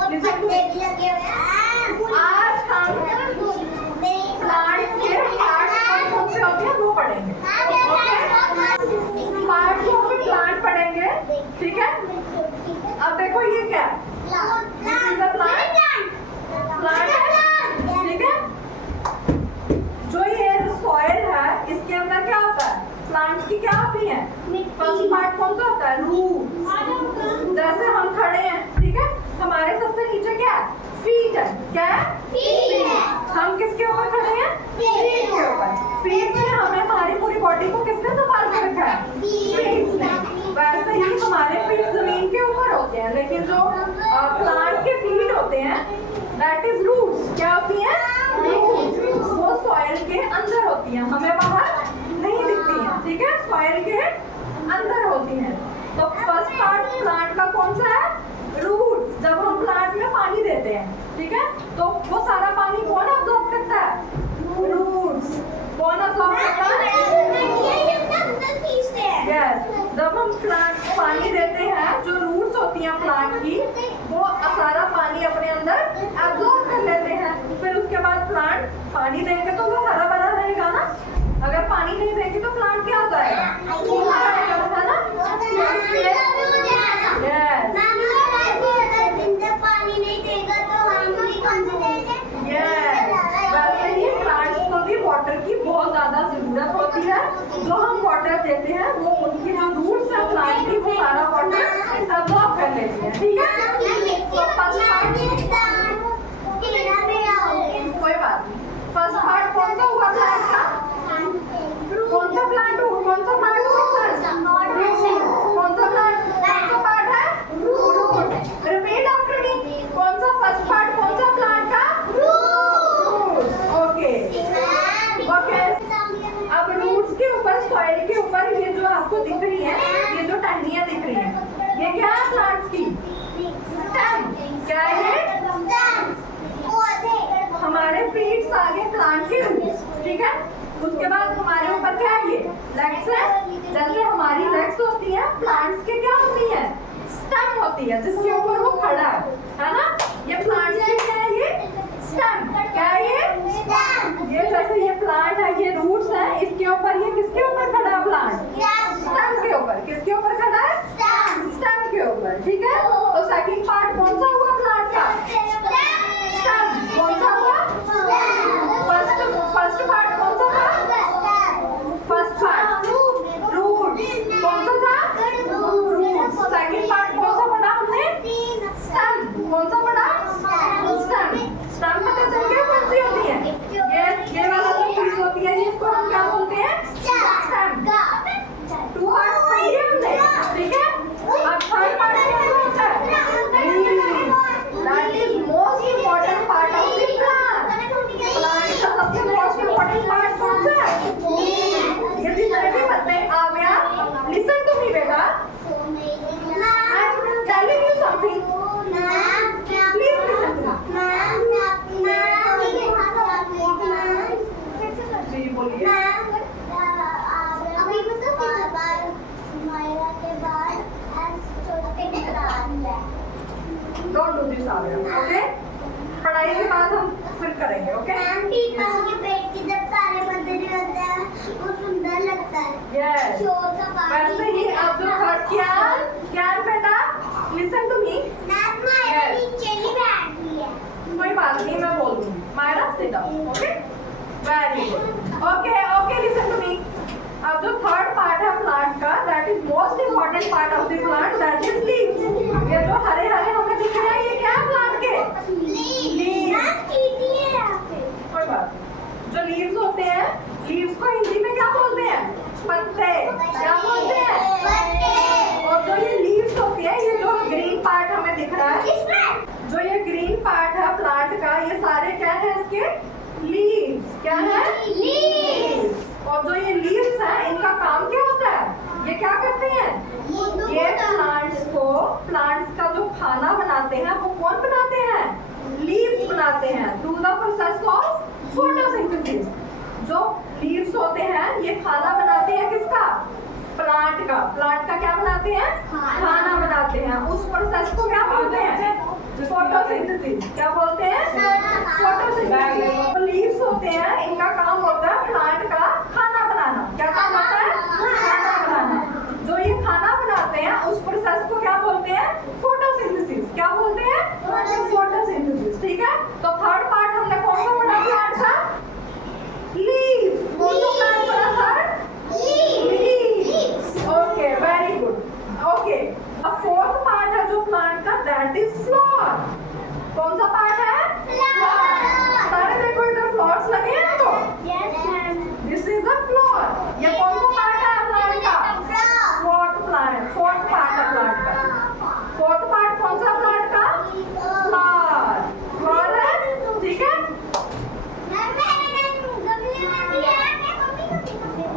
आज हम प्लांट्स के पार्ट्स कौन से होते हैं वो पढ़ेंगे। पार्ट्स ऑफ प्लांट पढ़ेंगे, ठीक है। अब देखो ये क्या है, प्लांट है, ठीक है। जो ये सॉइल है इसके अंदर क्या होता है, प्लांट्स की क्या होती है, फर्स्ट पार्ट कौन सा होता है, रूट। जैसे हम खड़े हैं, ठीक है, हमारे सबसे नीचे क्या है, फीट है। क्या है, फीट है। हम किसके ऊपर खड़े हैं, फीट के ऊपर। फीट से हमें हमारी पूरी बॉडी को किसने संभाल के रखा है, फीट ने। वैसे ही हमारे फीट जमीन के ऊपर होते हैं, लेकिन जो प्लांट के फीट होते हैं दैट इज रूट्स। क्या होती है, रूट्स। वो सॉइल के अंदर होती हैं, हमें बाहर नहीं दिखती हैं, ठीक है, सॉइल के अंदर होती हैं। तो फर्स्ट पार्ट प्लांट का कौन सा है, रूट्स। जब हम प्लांट में पानी देते हैं, ठीक है, तो वो सारा पानी कौन अब्सॉर्ब करता है, रूट्स। कौन अब्सॉर्ब करता है, यस। जब हम प्लांट को पानी देते हैं, जो रूट्स होती हैं प्लांट की, वो सारा पानी अपने अंदर अब्सॉर्ब कर लेते हैं। फिर उसके बाद प्लांट पानी देंगे तो वो हरा भरा रहेगा ना। अगर पानी नहीं देंगे तो प्लांट क्या हो जाएगा, सूखा रहेगा, है ना। वैसे ही प्लांट्स को भी वाटर की बहुत ज्यादा जरूरत होती है। जो हम वाटर देते हैं वो उनकी जो रूट्स है प्लांट की, वो सारा वाटर अब्सॉर्ब कर लेते हैं, ठीक है। तो फर्स्ट पार्ट कोई बात नहीं। फर्स्ट पार्ट कौन सा हुआ प्लांट का, कौन सा प्लांट, कौन सा पार्ट हुआ, कौन सा प्लांट, कौन सा पार्ट है, रूट। रिपीट आफ्टर मी, कौन सा फर्स्ट पार्ट, कौन सा प्लांट का, रूट। Okay okay. अब रूट्स के ऊपर, सॉइल के ऊपर ये जो आपको दिख रही है, ये जो टहनियां दिख रही है, ये क्या है प्लांट्स की, स्टेम। क्या है, हमारे फीट्स आगे प्लांट के रूट्स, ठीक है। उसके बाद हमारे ऊपर क्या है, ये लेग्स है। जैसे हमारी लेग्स होती है, प्लांट्स के क्या होती है, स्टेम होती है, जिसके ऊपर वो खड़ा है ना। ये प्लांट्स के क्या है, ये स्टेम। क्या है ये जैसे ये प्लांट है, ये रूट्स है, इसके ऊपर ये किसके ऊपर खड़ा है, प्लांट स्टेम के ऊपर। किसके ऊपर खड़ा है, स्टेम के ऊपर, ठीक है। तो सेकंड पार्ट कौन सा हुआ प्लांट का, स्टेम। कौन सा हुआ, फर्स्ट पार्ट कौन सा था, फर्स्ट पार्ट रूट। कौन सा था, रूट। सेकंड पार्ट कौन सा पढ़ा हमने, स्टेम। कौन सा पढ़ा, स्टेम। स्टेम पता चल गया कौन सी होती है, ये वाला जो चीज होती है, इसको हम क्या बोलते हैं, स्टेम। टू पार्ट्स पढ़िए हमने, ठीक है। अब थर्ड पार्ट क्या होता है, that is most important part of the plant. Plant का सबसे मोस्ट इंपॉर्टेंट पार्ट कौन सा है, ये जितने भी पत्ते आ गया, लिसन टू मी बेटा, I am telling you something, please listen to me. जी बोलिए। Don't do this hour, okay. पढ़ाई के बाद हम फिर करेंगे, ओके। यस, वैसे ही अब जो थर्ड क्या बेटा, लिसन टू मी। कोई बात नहीं, मैं बोल दूंगी। Myra sit down, okay, very good, okay okay. Listen to me. अब जो थर्ड पार्ट है प्लांट का, that is most important part of the plant, that is leaves. ये जो हरे हरे हमें दिख रहे हैं, ये क्या है प्लांट के, लीव्स। कोई बात नहीं। जो लीव्स होते हैं, लीव्स को हिंदी में क्या बोलते हैं, पत्ते। क्या बोलते हैं, पत्ते। और जो ये लीव्स होती है, ये जो ग्रीन पार्ट हमें दिख रहा है, जो ये ग्रीन पार्ट है प्लांट का, ये सारे क्या है इसके, लीव्स। क्या है, लीव्स। और जो ये लीव्स हैं, इनका काम क्या होता है, ये क्या करते हैं, ये प्लांट्स का जो खाना बनाते हैं, वो कौन बनाते हैं, लीव्स बनाते हैं, through the process of photosynthesis. जो लीव्स होते हैं, ये खाना बनाते हैं किसका, प्लांट का। प्लांट का क्या बनाते हैं, खाना बनाते हैं। उस प्रोसेस को क्या बोलते हैं, फोटोसिंथेसिस क्या बोलते हैं? फोटोसिंथेसिस। लीव्स होते हैं, इनका काम होता है प्लांट का खाना बनाना। क्या काम होता है? खाना बनाना। जो ये खाना बनाते हैं उस प्रोसेस को क्या बोलते हैं? फोटोसिंथेसिस। क्या बोलते हैं? फोटोसिंथेसिस। ठीक है, तो थर्ड पार्ट हमने कौन सा पढ़ा प्लांट का? लीव्स। कौन सा प्लांट पढ़ा था? Leaves. Okay, very good. Okay, अब फोर्थ पार्ट है जो प्लांट का, दैट इज फ्लावर। कौन सा पार्ट है? फ्लावर। सारे देखो इधर फ्लावर्स लगे हैं तो दिस इज अ फ्लावर। ये कौन सा पार्ट है प्लांट का? फोर्थ पार्ट है प्लांट का। फोर्थ पार्ट कौन सा प्लांट का? फ्लावर। फ्लावर है, ठीक है।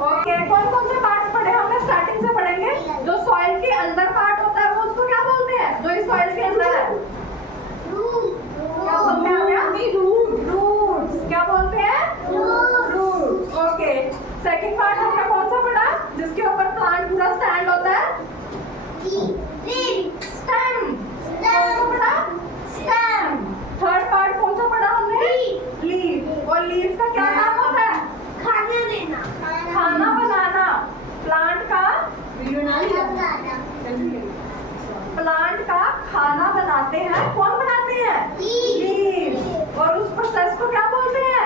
ओके, कौन कौन से पार्ट्स पढ़े हमने? स्टार्टिंग से पढ़ेंगे। जो सॉइल के अंदर पार्ट होता है वो उसको क्या बोलते हैं? जो इस सॉइल के अंदर है क्या बोलते हैं? रूट्स। क्या बोलते हैं? रूट्स। ओके, सेकंड पार्ट हमने कौन सा पढ़ा जिसके ऊपर प्लांट पूरा स्टैंड होता है? स्टेम। कौन सा पढ़ा? स्टेम। थर्ड पार्ट कौन सा पढ़ा हमने? लीफ। और लीफ का क्या काम होता है? खाना बनाना। प्लांट का खाना बनाते हैं। कौन बनाते हैं? लीव्स। और उस प्रोसेस को क्या बोलते हैं?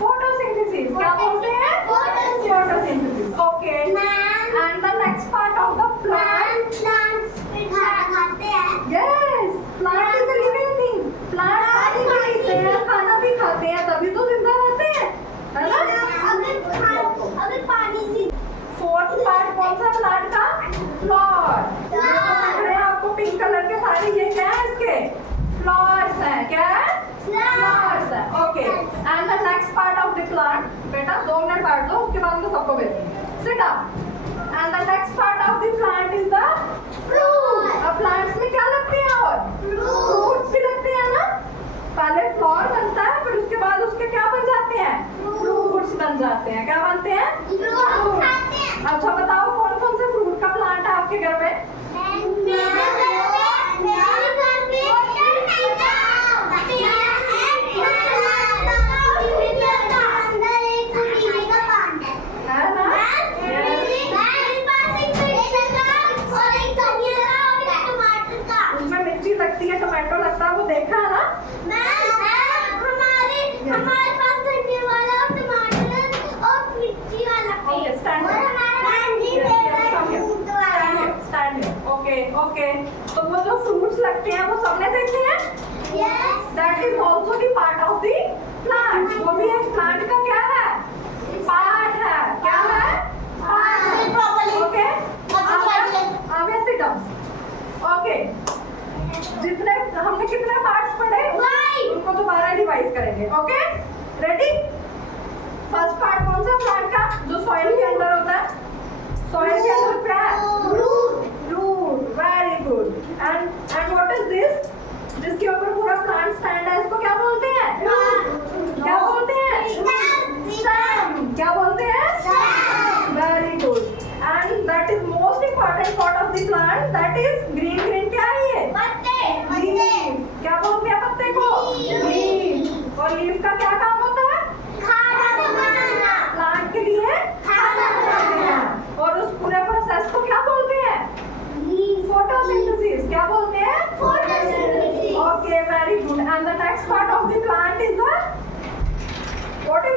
फोटोसिंथेसिस। क्या बोलते हैं? Photosynthesis. Okay, and the next part of the plant. Yes, plant is a living thing. Plant पानी भी पीते हैं, खाना भी खाते हैं, तभी तो जिंदा रहते हैं, है ना? फोर्थ पार्ट कौन सा प्लांट का? फ्लावर। आपको पिंक कलर के सारे ये क्या है? इसके फ्लावर्स हैं। क्या है? फ्लावर्स हैं। Okay, and the next part of the plant. बेटा 2 मिनट बैठ दो, उसके बाद मैं सबको भेजूंगी। Sit up. And the next part of the plant is the fruit. अब प्लांट्स में क्या लगते हैं? और फ्रूट्स भी लगते हैं ना। पहले फ्लावर बनता है, फिर उसके बाद उसके क्या बन जाते हैं? फ्रूट्स बन जाते हैं। क्या बनते हैं? फ्रूट। अच्छा बताओ, कौन कौन से फ्रूट का प्लांट है आपके घर पे? उसमें मिर्ची लगती है, टमाटो लगता है, वो देखा है ना? हमारे पास धनिया वाला और टमाटर और मिर्ची वाला Okay, stand और here. हमारा stand here. Okay, okay. तो वो जो फ्रूट्स लगते हैं वो सबने देखे हैं? That is also the part of the plant. वो भी एक प्लांट का क्या है? पार्ट है। क्या है? पार्ट। ओके, अब sit down. ओके, जितने हमने कितने पार्ट्स पढ़े उनको दोबारा रिवाइज करेंगे। Okay, ready? फर्स्ट पार्ट कौन सा प्लांट का? जो सॉइल के अंदर होता है। सॉइल के अंदर क्या है? Root. Very good. And what is this? जिसके ऊपर पूरा प्लांट स्टैंड है, इसको क्या बोलते हैं? क्या बोलते हैं? स्टेम। क्या बोलते हैं? Very good. And that is most important part of the plant, that is green. क्या है ये? लीफ। क्या बोलते हैं पत्ते को? लीफ। और लीफ का क्या काम होता है? प्लांट के लिए खाना बनाते हैं। और उस पूरे प्रोसेस को क्या बोलते हैं? फोटोसिंथेसिस। क्या बोलते हैं? Okay, very good. And the next part of the plant is the, what is